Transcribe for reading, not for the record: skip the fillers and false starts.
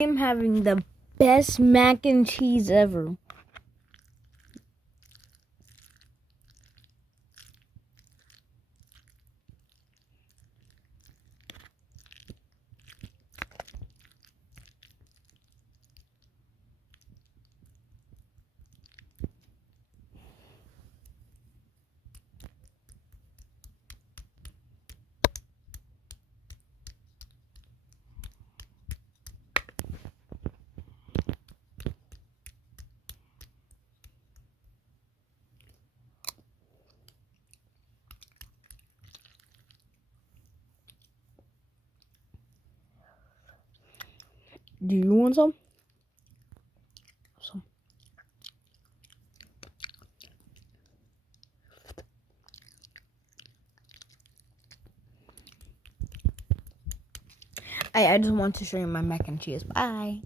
I'm having the best mac and cheese ever. Do you want some? Some. I just want to show you my mac and cheese. Bye.